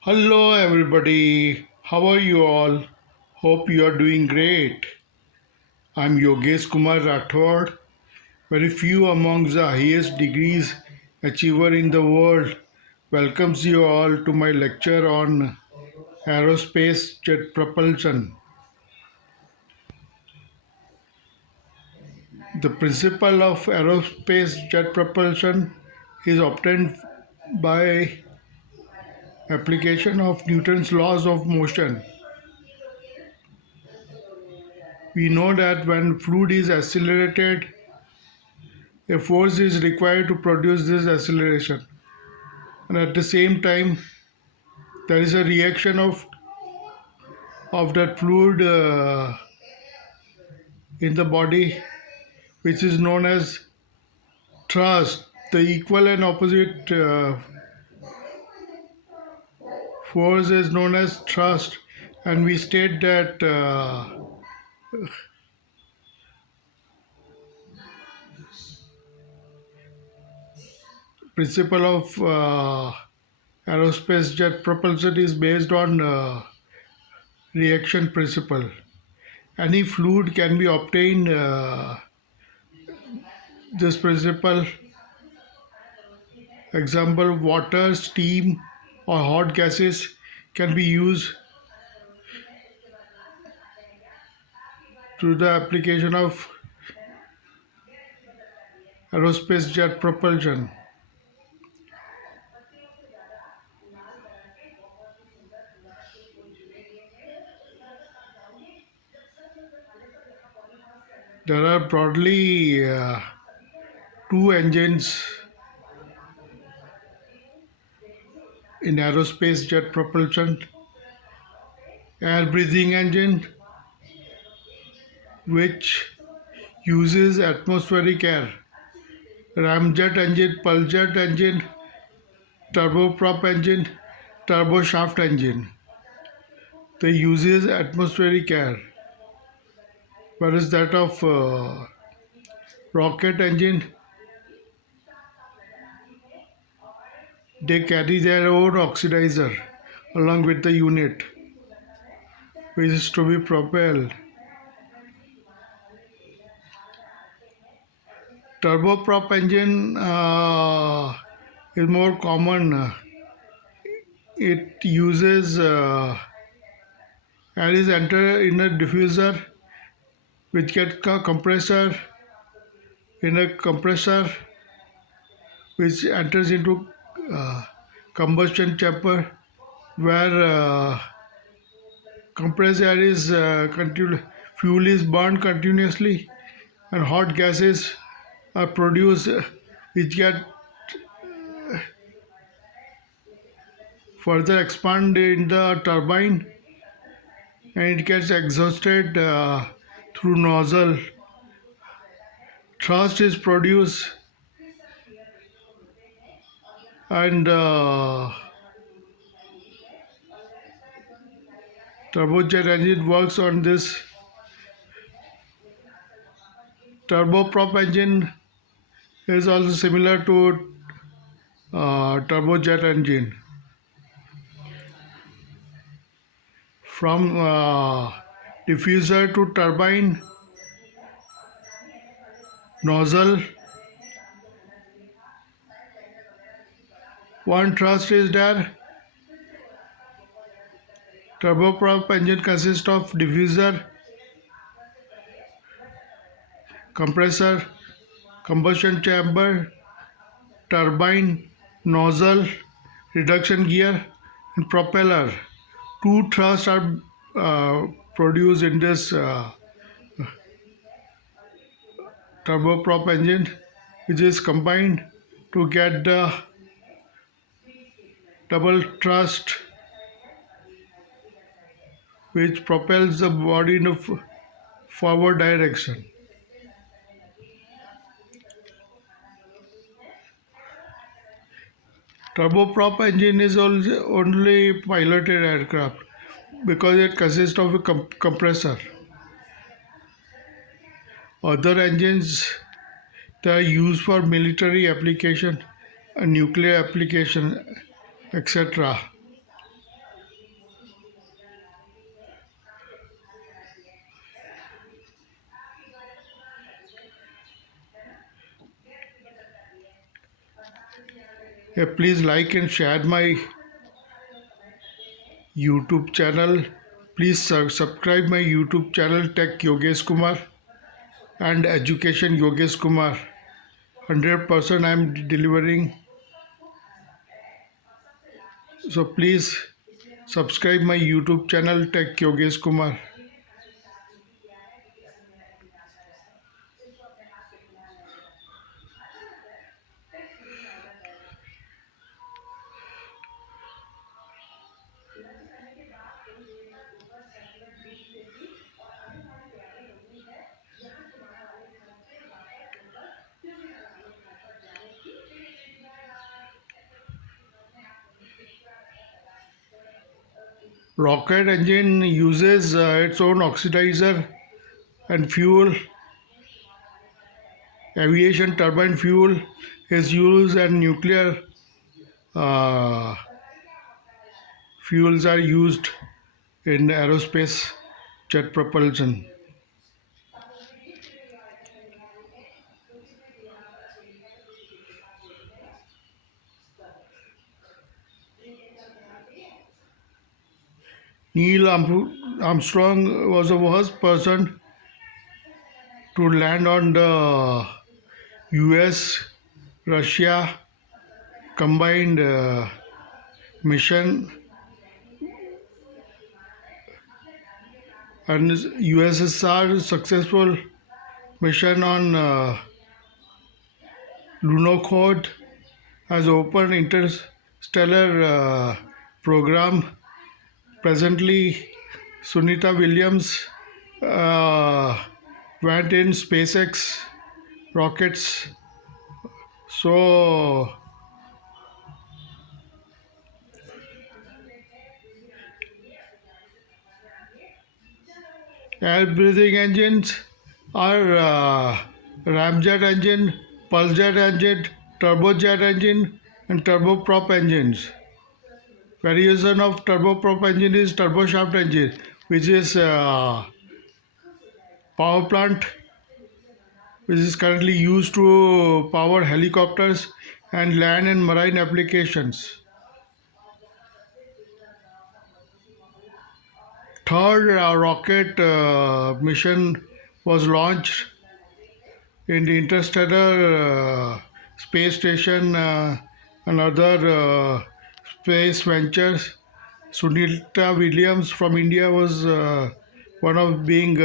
Hello, everybody. How are you all? Hope you are doing great. I'm Yogeshkumar, very few among the highest degrees achiever in the world. Welcomes you all to my lecture on aerospace jet propulsion. The principle of aerospace jet propulsion is obtained by application of Newton's laws of motion. We know that when fluid is accelerated, a force is required to produce this acceleration, and at the same time there is a reaction of that fluid in the body, which is known as thrust. The equal and opposite force is known as thrust, and we state that principle of aerospace jet propulsion is based on reaction principle. Any fluid can be obtained. This principle, example, water, steam, or hot gases, can be used through the application of aerospace jet propulsion. There are broadly two engines in aerospace jet propulsion: air breathing engine, which uses atmospheric air; ramjet engine, pulse-jet engine, turboprop engine, turboshaft engine. They uses atmospheric air, whereas that of rocket engine, they carry their own oxidizer along with the unit, which is to be propelled. Turboprop engine is more common. It uses air is enter in a diffuser, which gets a compressor, in a compressor which enters into combustion chamber, where compressed air is fuel is burned continuously, and hot gases are produced, which get further expanded in the turbine, and it gets exhausted through nozzle. Thrust is produced, and turbojet engine works on this. Turboprop engine is also similar to turbojet engine. From diffuser to turbine, nozzle, one thrust is there. Turboprop engine consists of diffuser, compressor, combustion chamber, turbine, nozzle, reduction gear, and propeller. Two thrusts are produced in this turboprop engine, which is combined to get the double thrust, which propels the body in a forward direction. Turboprop engine is also only piloted aircraft because it consists of a compressor. Other engines that are used for military application, nuclear application, etc. Please like and share my YouTube channel. Please subscribe my YouTube channel Tech Yogeshkumar and Education Yogeshkumar. 100% I am delivering. So please subscribe my YouTube channel Tech Yogeshkumar. Rocket engine uses its own oxidizer and fuel. Aviation turbine fuel is used and nuclear uh, fuels are used in aerospace jet propulsion. Neil Armstrong was the first person to land on the US Russia combined mission, and USSR successful mission on Lunokhod has opened interstellar program. Presently, Sunita Williams went in SpaceX rockets. So air breathing engines are ramjet engine, pulse jet engine, turbojet engine, and turboprop engines. Variation of turboprop engine is turboshaft engine, which is power plant, which is currently used to power helicopters and land and marine applications. Third rocket mission was launched in the interstellar space station and other space ventures. Sunita Williams from India was one of being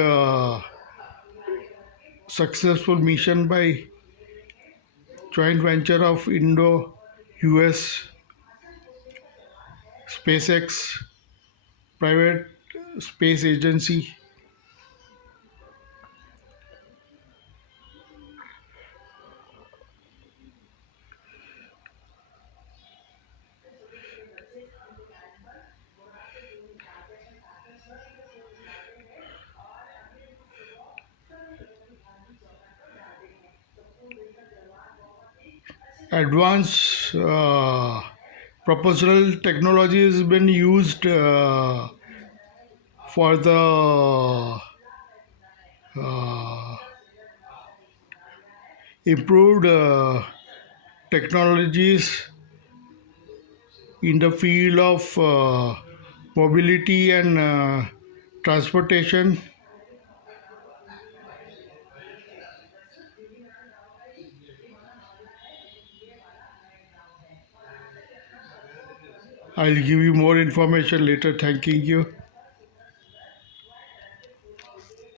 successful mission by joint venture of Indo-US SpaceX private space agency. Advanced propulsional technology has been used for the uh, improved technologies in the field of mobility and transportation. I'll give you more information later. Thanking you.